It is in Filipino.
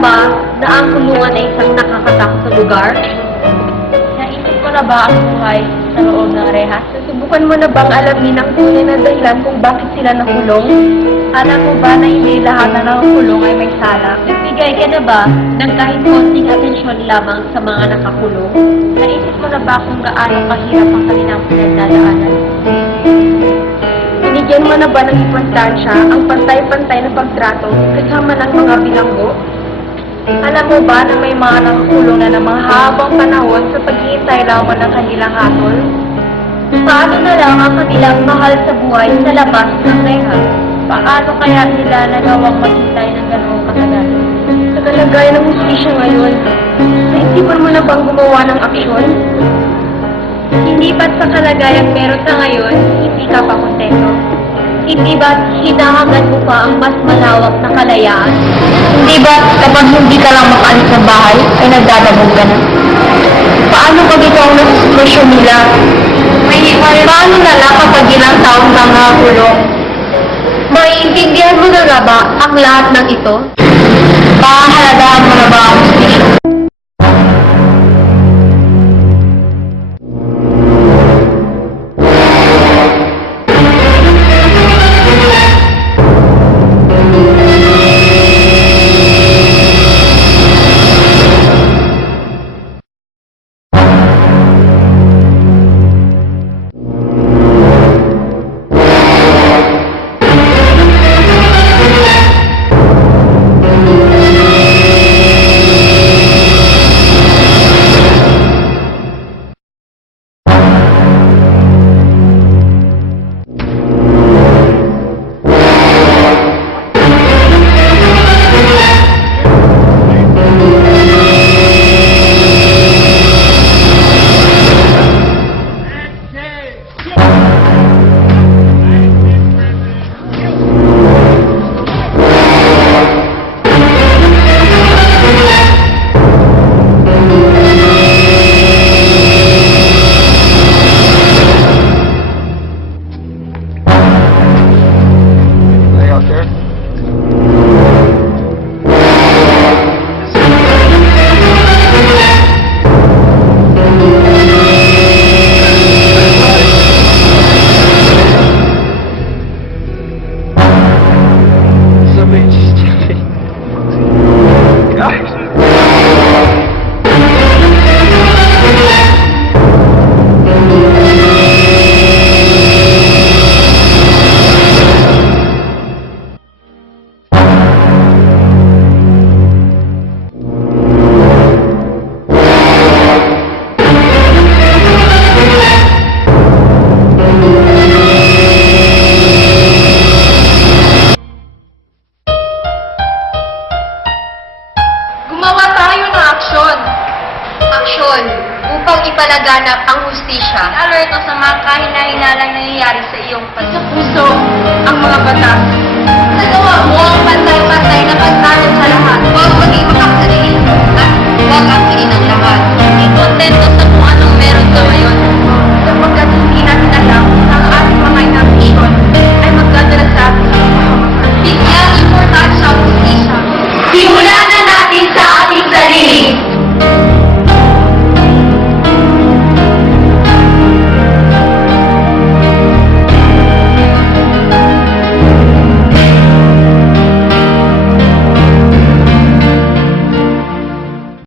ba na ang kulungan ay isang nakakatakot na lugar? Naisip mo na ba ang buhay sa loob ng rehas? Susubukan mo na bang alamin ang tunay na dahilan kung bakit sila nakulong? Alam mo ba na hindi lahat na nakulong ay may sala? Nagbigay ka na ba ng kahit konting atensyon lamang sa mga nakakulong? Naisip mo na ba kung gaano kahirap ang kanilang pinagdadaanan? Binigyan mo na ba ng importansya ang pantay-pantay na pagtrato kasama ng mga bilanggo? Alam mo ba na may mga nakakulong na ng mga habang panahon sa paghihintay lamang ng kanilang hatol? Paano na lang ang kanilang mahal sa buhay sa labas ng rehas? Paano kaya nila nagawang maghintay ng ganoong katagal? Sa kalagayan ng hustisya ngayon, naisipan mo na bang gumawa ng aksyon? Hindi ba't sa kalagayang meron ka ngayon, hindi ka pa kontento? Hindi ba't hinahangad mo pa ang mas malawak na kalayaan? Hindi ba't kapag hindi ka lang makaalis sa bahay, ay nagdadabog ka na? Paano pag ikaw ang nasa sitwasyon nila? Paano na lang kapag ilang taong kang nakakulong? Maiintindihan mo na ba ang lahat ng ito? Pahahalagahan mo na ba ang hustisya? Upang ipalaganap ang hustisya. Alerto sa mga kahina-hinalang nangyayari sa iyong pagsapuso ang mga batas. Nagawa mo ang pantay-pantay na pagtrato sa lahat. Huwag maging makakasarili at huwag ang ng lahat. Hindi kontento sa kung anong meron ka ngayon.